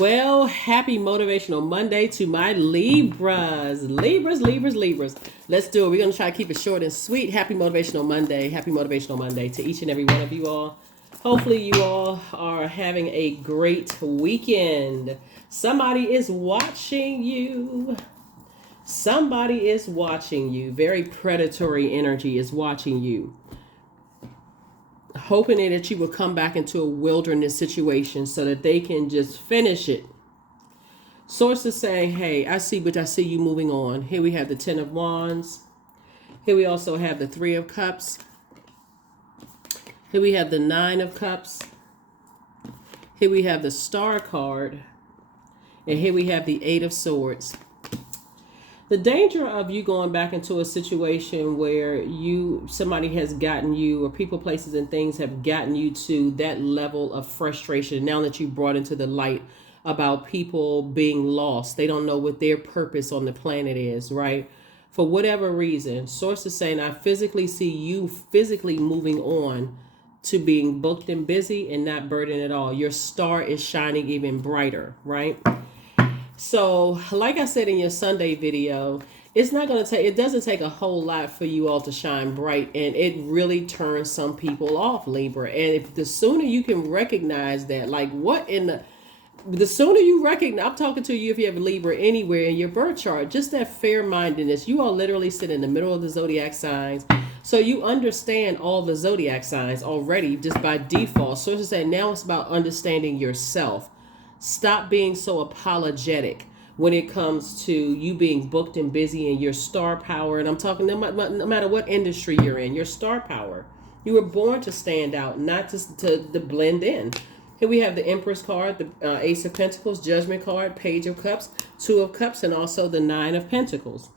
Well, happy Motivational Monday to my Libras. Libras. Let's do it. We're going to try to keep it short and sweet. Happy Motivational Monday. Happy Motivational Monday to each and every one of you all. Hopefully you all are having a great weekend. Somebody is watching you. Somebody is watching you. Very predatory energy is watching you. Hoping that you will come back into a wilderness situation so that they can just finish it. Source is saying, hey, I see you moving on. Here we have the 10 of Wands. Here we also have the 3 of Cups. Here we have the 9 of Cups. Here we have the Star card. And here we have the 8 of Swords. The danger of you going back into a situation where somebody has gotten you, or people, places, and things have gotten you to that level of frustration now that you brought into the light about people being lost. They don't know what their purpose on the planet is, right? For whatever reason, Source is saying, I physically see you physically moving on to being booked and busy and not burdened at all. Your star is shining even brighter, right? So, like I said in your Sunday video, it doesn't take a whole lot for you all to shine bright, and it really turns some people off, Libra. And the sooner you can recognize that, the sooner you recognize, I'm talking to you if you have Libra anywhere in your birth chart, just that fair-mindedness. You all literally sit in the middle of the zodiac signs. So you understand all the zodiac signs already just by default. So to say, now it's about understanding yourself. Stop being so apologetic when it comes to you being booked and busy and your star power. And I'm talking no matter what industry you're in, your star power. You were born to stand out, not to blend in. Here we have the Empress card, the Ace of Pentacles, Judgment card, Page of Cups, 2 of Cups, and also the 9 of Pentacles.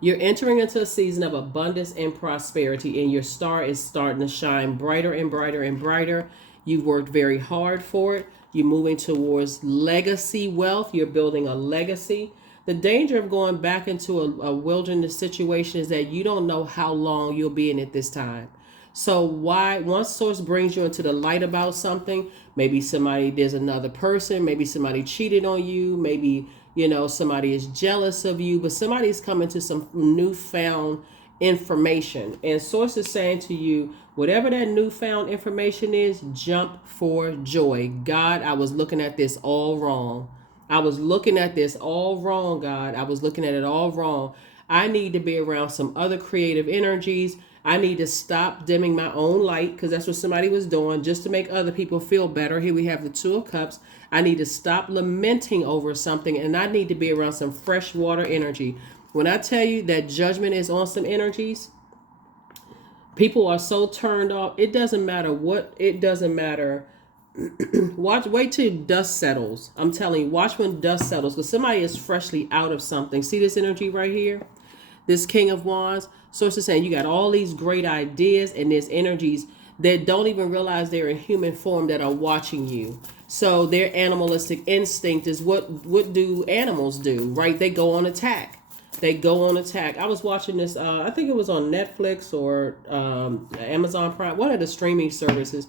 You're entering into a season of abundance and prosperity, and your star is starting to shine brighter and brighter and brighter. You've worked very hard for it. You're moving towards legacy wealth. You're building a legacy. The danger of going back into a wilderness situation is that you don't know how long you'll be in it this time. So once Source brings you into the light about something, maybe there's another person, maybe somebody cheated on you, maybe, somebody is jealous of you, but somebody's coming to some newfound information. And Source is saying to you, whatever that newfound information is, jump for joy. God, I was looking at this all wrong. I was looking at this all wrong, God. I was looking at it all wrong. I need to be around some other creative energies. I need to stop dimming my own light, because that's what somebody was doing just to make other people feel better. Here we have the 2 of Cups. I need to stop lamenting over something, and I need to be around some fresh water energy. When I tell you that Judgment is on some energies, people are so turned off. It doesn't matter. Wait till dust settles. I'm telling you, watch when dust settles, because somebody is freshly out of something. See this energy right here? This King of Wands. Source is saying you got all these great ideas, and there's energies that don't even realize they're in human form that are watching you. So their animalistic instinct is what do animals do, right? They go on attack. I was watching this, I think it was on Netflix or Amazon Prime, one of the streaming services,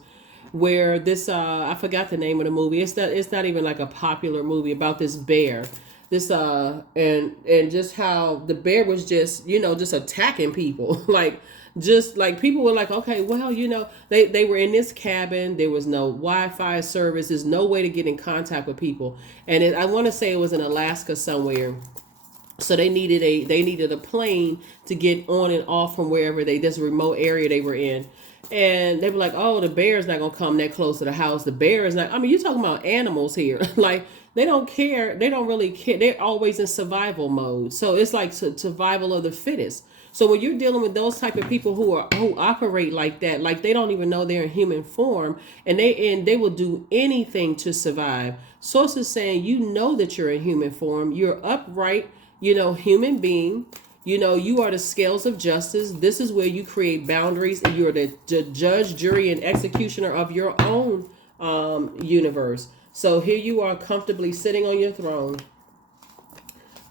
where this, I forgot the name of the movie. It's not even like a popular movie, about this bear. And just how the bear was just attacking people. Just like people were like, okay, well, they were in this cabin. There was no Wi-Fi service. There's no way to get in contact with people. And I want to say it was in Alaska somewhere. So they needed a plane to get on and off from wherever this remote area they were in. And they were like, oh, the bear's not going to come that close to the house. The bear is not, you're talking about animals here. Like, they don't care. They don't really care. They're always in survival mode. So it's like survival of the fittest. So when you're dealing with those type of people who operate like that, like they don't even know they're in human form, and they will do anything to survive. Source is saying, that you're in human form. You're upright, human being. You are the scales of justice. This is where you create boundaries. You're the judge, jury, and executioner of your own universe. So here you are comfortably sitting on your throne.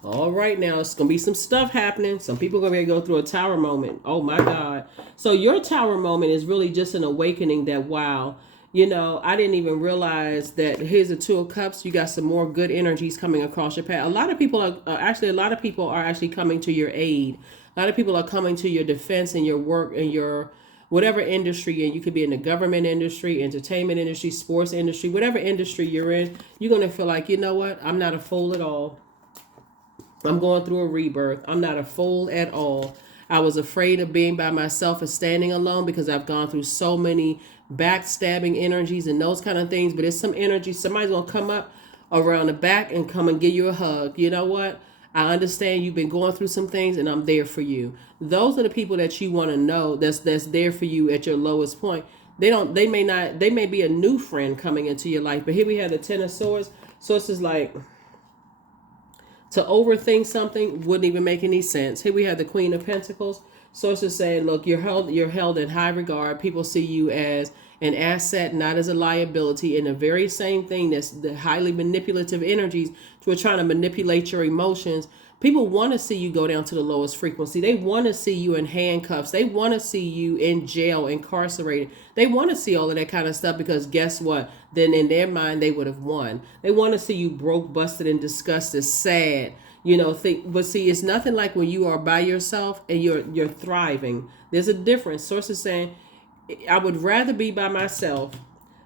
All right, now it's going to be some stuff happening. Some people are going to go through a tower moment. Oh, my God. So your tower moment is really just an awakening that, wow, I didn't even realize that here's the Two of Cups. You got some more good energies coming across your path. A lot of people are actually coming to your aid. A lot of people are coming to your defense in your work and your whatever industry. And you could be in the government industry, entertainment industry, sports industry, whatever industry you're in. You're going to feel like, you know what? I'm not a fool at all. I'm going through a rebirth. I'm not a fool at all. I was afraid of being by myself and standing alone because I've gone through so many backstabbing energies and those kind of things. But it's some energy. Somebody's going to come up around the back and come and give you a hug. You know what? I understand you've been going through some things and I'm there for you. Those are the people that you want to know that's there for you at your lowest point. They may be a new friend coming into your life. But here we have the Ten of Swords. So it's just like, to overthink something wouldn't even make any sense. Here we have the Queen of Pentacles. So it's just saying, look, you're held in high regard. People see you as an asset, not as a liability. And the very same thing, that's the highly manipulative energies, who are trying to manipulate your emotions. People want to see you go down to the lowest frequency. They want to see you in handcuffs. They want to see you in jail, incarcerated. They want to see all of that kind of stuff because guess what? Then in their mind, they would have won. They want to see you broke, busted, and disgusted, sad. But see, it's nothing like when you are by yourself and you're thriving. There's a difference. Source is saying, I would rather be by myself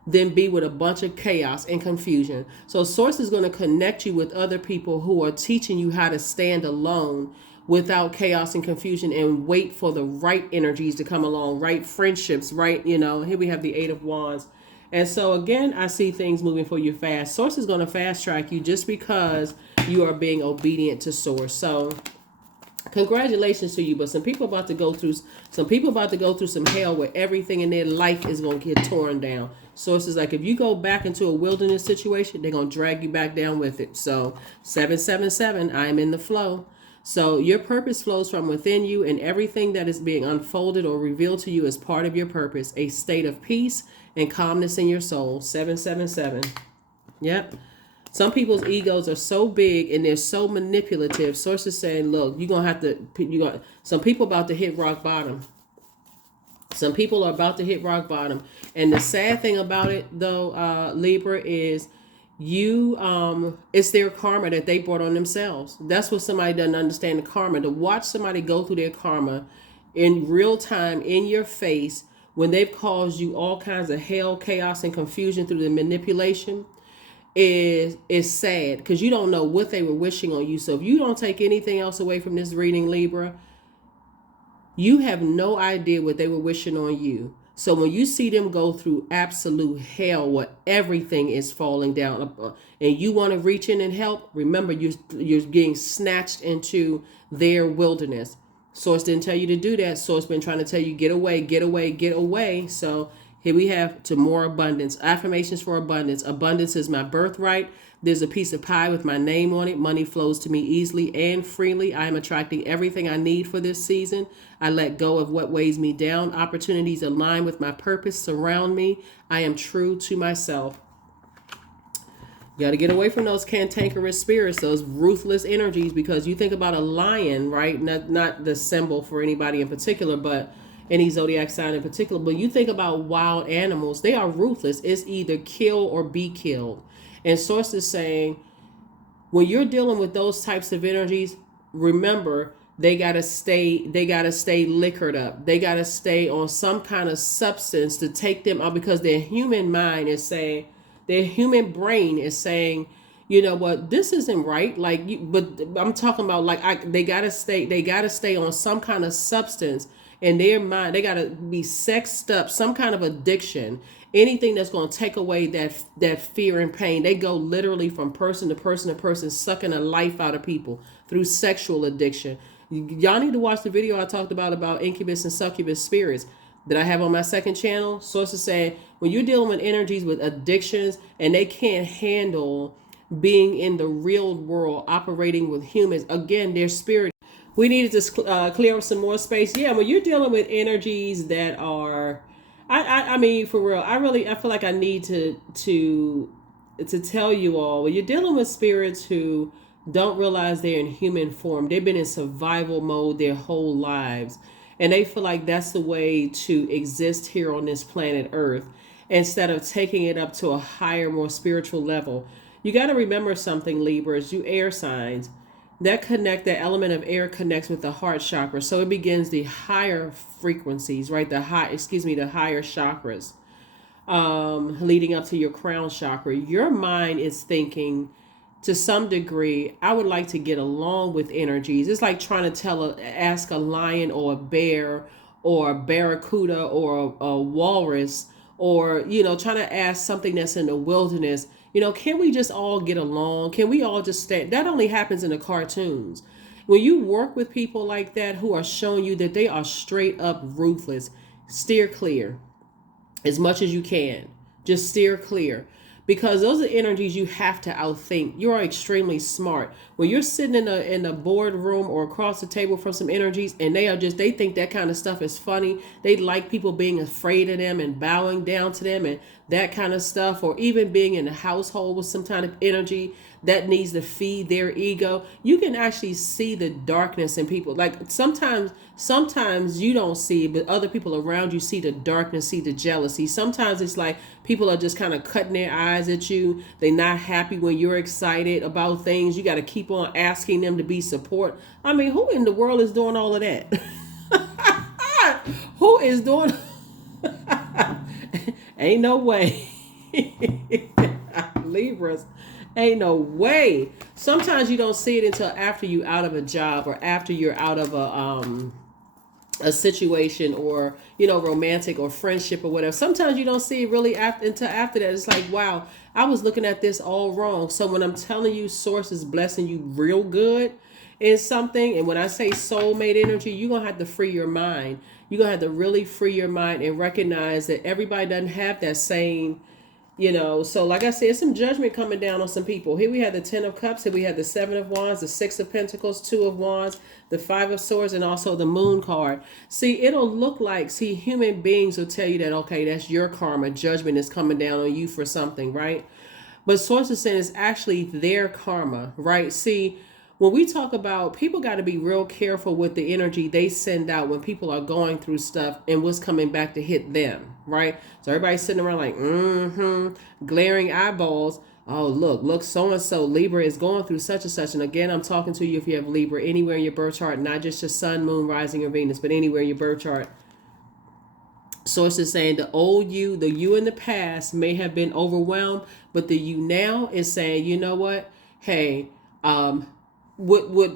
than be with a bunch of chaos and confusion. So Source is going to connect you with other people who are teaching you how to stand alone without chaos and confusion and wait for the right energies to come along, right friendships, right, here we have the Eight of Wands. And so again, I see things moving for you fast. Source is going to fast track you just because you are being obedient to Source. So congratulations to you, but some people about to go through some hell where everything in their life is going to get torn down. Source is like, if you go back into a wilderness situation, they're going to drag you back down with it. So 777, I am in the flow. So your purpose flows from within you, and everything that is being unfolded or revealed to you is part of your purpose, a state of peace and calmness in your soul. 777. Yep. Some people's egos are so big and they're so manipulative. Source is saying, look, some people about to hit rock bottom. Some people are about to hit rock bottom. And the sad thing about it, though, Libra, is it's their karma that they brought on themselves. That's what somebody doesn't understand, the karma. To watch somebody go through their karma in real time, in your face, when they've caused you all kinds of hell, chaos, and confusion through the manipulation, is sad, because you don't know what they were wishing on you. So if you don't take anything else away from this reading, Libra, you have no idea what they were wishing on you. So when you see them go through absolute hell where everything is falling down and you want to reach in and help, remember you're getting snatched into their wilderness. Source didn't tell you to do that. Source been trying to tell you, get away, get away, get away. So here we have to more abundance. Affirmations for abundance. Abundance is my birthright. There's a piece of pie with my name on it. Money flows to me easily and freely. I am attracting everything I need for this season. I let go of what weighs me down. Opportunities align with my purpose surround me. I am true to myself. You got to get away from those cantankerous spirits, those ruthless energies, because you think about a lion, right? Not the symbol for anybody in particular, but any zodiac sign in particular. But you think about wild animals, they are ruthless. It's either kill or be killed. And Source is saying, when you're dealing with those types of energies, remember, they gotta stay liquored up. They gotta stay on some kind of substance to take them out, because their human mind is saying, their human brain is saying, you know what, this isn't right. But I'm talking about they gotta stay on some kind of substance in their mind. They gotta be sexed up, some kind of addiction, anything that's gonna take away that fear and pain. They go literally from person to person to person, sucking the life out of people through sexual addiction. Y'all need to watch the video I talked about incubus and succubus spirits that I have on my second channel. Sources saying, when you're dealing with energies with addictions and they can't handle being in the real world, operating with humans, again, their spirit. We needed to clear up some more space. Yeah, when you're dealing with energies that are, I mean, for real, I feel like I need to tell you all, when you're dealing with spirits who don't realize they're in human form, they've been in survival mode their whole lives, and they feel like that's the way to exist here on this planet Earth. instead of taking it up to a higher, more spiritual level. You got to remember something, Libras, you air signs. That element of air connects with the heart chakra. So it begins the higher frequencies, right? The higher chakras, leading up to your crown chakra. Your mind is thinking to some degree, I would like to get along with energies. It's like trying to ask a lion or a bear or a barracuda or a walrus, or, trying to ask something that's in the wilderness, can we just all get along? Can we all just stay? That only happens in the cartoons. When you work with people like that who are showing you that they are straight up ruthless, steer clear as much as you can. Just steer clear, because those are energies you have to outthink. You are extremely smart. When you're sitting in a boardroom or across the table from some energies, and they think that kind of stuff is funny. They like people being afraid of them and bowing down to them and that kind of stuff, or even being in a household with some kind of energy that needs to feed their ego. You can actually see the darkness in people. Like sometimes you don't see it, but other people around you see the darkness, see the jealousy. Sometimes it's like people are just kind of cutting their eyes at you. They're not happy when you're excited about things. You got to keep on asking them to be support. I mean, who in the world is doing all of that? Who is doing? Ain't no way. Libras, ain't no way. Sometimes you don't see it until after you out of a job, or after you're out of a situation, or romantic or friendship or whatever. Sometimes you don't see it really until after that. It's like, wow, I was looking at this all wrong. So when I'm telling you source is blessing you real good in something, and when I say soulmate energy, you're gonna have to free your mind. You're gonna have to really free your mind and recognize that everybody doesn't have that same, so like I said, it's some judgment coming down on some people. Here we have the 10 of Cups. Here we have the 7 of Wands, the 6 of Pentacles, 2 of Wands, the 5 of Swords, and also the Moon card. It'll look like, human beings will tell you that, okay, that's your karma. Judgment is coming down on you for something, right? But Source is saying it's actually their karma, right? When we talk about, people got to be real careful with the energy they send out when people are going through stuff and what's coming back to hit them, right? So everybody's sitting around like, glaring eyeballs. Oh, look, so-and-so Libra is going through such and such. And again, I'm talking to you if you have Libra anywhere in your birth chart, not just your sun, moon, rising, or Venus, but anywhere in your birth chart. Source is saying the you in the past may have been overwhelmed, but the you now is saying, you know what? Hey, what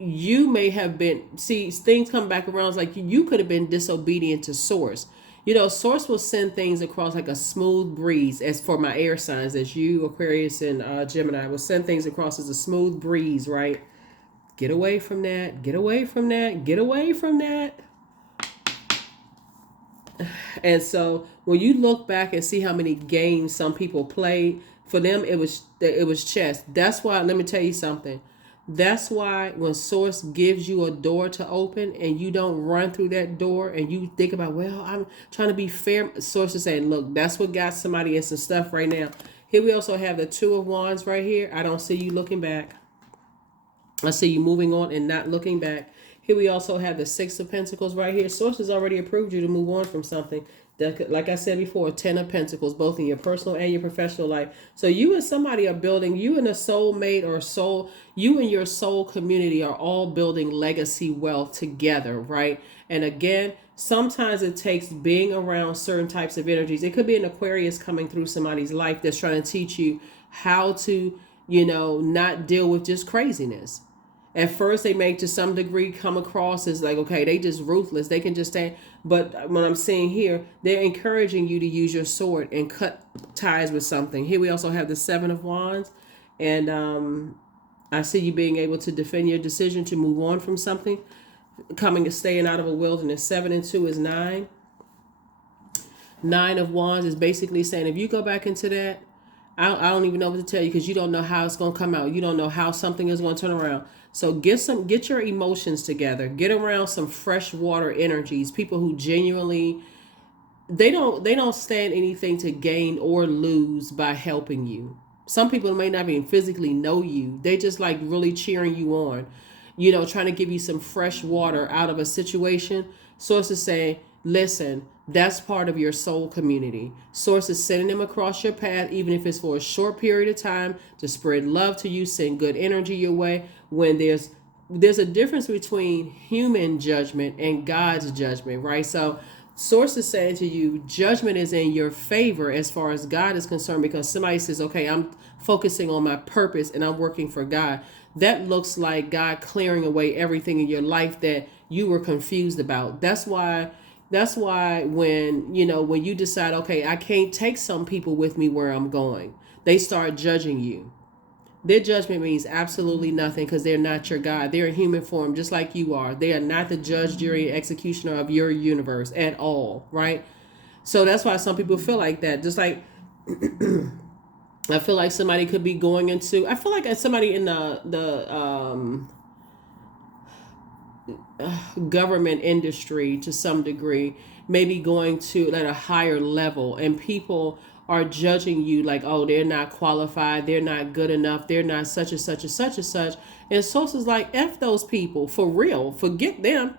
you may have been, things come back around. It's like you could have been disobedient to source. Source will send things across like a smooth breeze. As for my air signs, as you, Aquarius and Gemini, will send things across as a smooth breeze, right? Get away from that. Get away from that. Get away from that. And so when you look back and see how many games some people played, for them it was chess. That's why, let me tell you something. That's why when Source gives you a door to open and you don't run through that door and you think about, well, I'm trying to be fair. Source is saying, look, that's what got somebody in some stuff right now. Here we also have the 2 of Wands right here. I don't see you looking back. I see you moving on and not looking back. Here we also have the 6 of Pentacles right here. Source has already approved you to move on from something. Like I said before, 10 of Pentacles, both in your personal and your professional life. So you and somebody are building, you and a soulmate or you and your soul community are all building legacy wealth together, right? And again, sometimes it takes being around certain types of energies. It could be an Aquarius coming through somebody's life that's trying to teach you how to, not deal with just craziness. At first, they may to some degree come across as like, okay, they just ruthless. They can just stand. But what I'm seeing here, they're encouraging you to use your sword and cut ties with something. Here we also have the 7 of Wands. And I see you being able to defend your decision to move on from something, staying out of a wilderness. 7 and 2 is 9. 9 of Wands is basically saying, if you go back into that, I don't even know what to tell you, because you don't know how it's going to come out. You don't know how something is going to turn around. So get your emotions together. Get around some fresh water energies. People who genuinely, they don't stand anything to gain or lose by helping you. Some people may not even physically know you. They just like really cheering you on, trying to give you some fresh water out of a situation. Source is saying, listen, That's part of your soul community. Source is sending them across your path, even if it's for a short period of time, to spread love to you, send good energy your way. When there's a difference between human judgment and God's judgment, right? So source is saying to you, judgment is in your favor as far as God is concerned, because somebody says, okay, I'm focusing on my purpose and I'm working for God. That looks like God clearing away everything in your life that you were confused about. That's why when when you decide, okay, I can't take some people with me where I'm going, they start judging you. Their judgment means absolutely nothing, because they're not your God. They're in human form just like you are. They are not the judge, jury, executioner of your universe at all, right? So that's why some people feel like that. Just like I feel like somebody could be going into, I feel like somebody in the government industry to some degree, maybe going to at a higher level, and people are judging you like, oh, they're not qualified, they're not good enough, they're not such and such and such and such. And sources like, F those people, for real, forget them.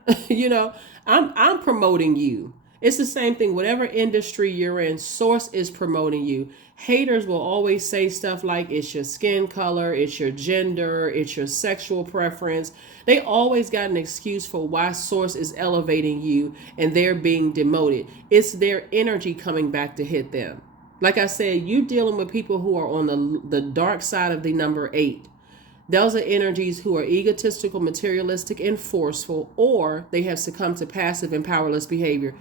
I'm promoting you. It's the same thing, whatever industry you're in, source is promoting you. Haters will always say stuff like, it's your skin color, it's your gender, it's your sexual preference. They always got an excuse for why source is elevating you and they're being demoted. It's their energy coming back to hit them. Like I said, you dealing with people who are on the dark side of the number 8. Those are energies who are egotistical, materialistic, and forceful, or they have succumbed to passive and powerless behavior.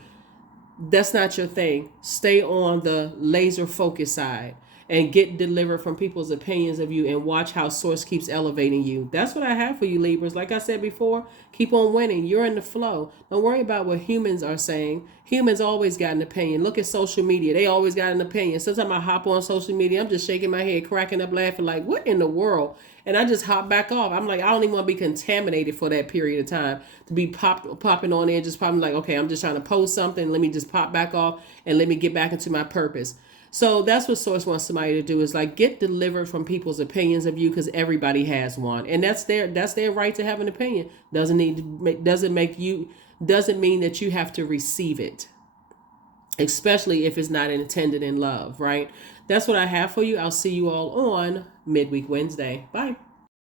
That's not your thing. Stay on the laser focus side and get delivered from people's opinions of you, and watch how source keeps elevating you. That's what I have for you, Libras. Like I said before, keep on winning. You're in the flow. Don't worry about what humans are saying. Humans always got an opinion. Look at social media. They always got an opinion. Sometimes I hop on social media, I'm just shaking my head, cracking up, laughing like, what in the world? And I just hop back off. I'm like, I don't even want to be contaminated for that period of time to be popping on there, just popping like, okay, I'm just trying to post something. Let me just pop back off and let me get back into my purpose. So that's what source wants somebody to do, is like get delivered from people's opinions of you, because everybody has one, and that's their right to have an opinion. Doesn't mean that you have to receive it, especially if it's not intended in love, right? That's what I have for you. I'll see you all on Midweek Wednesday. Bye.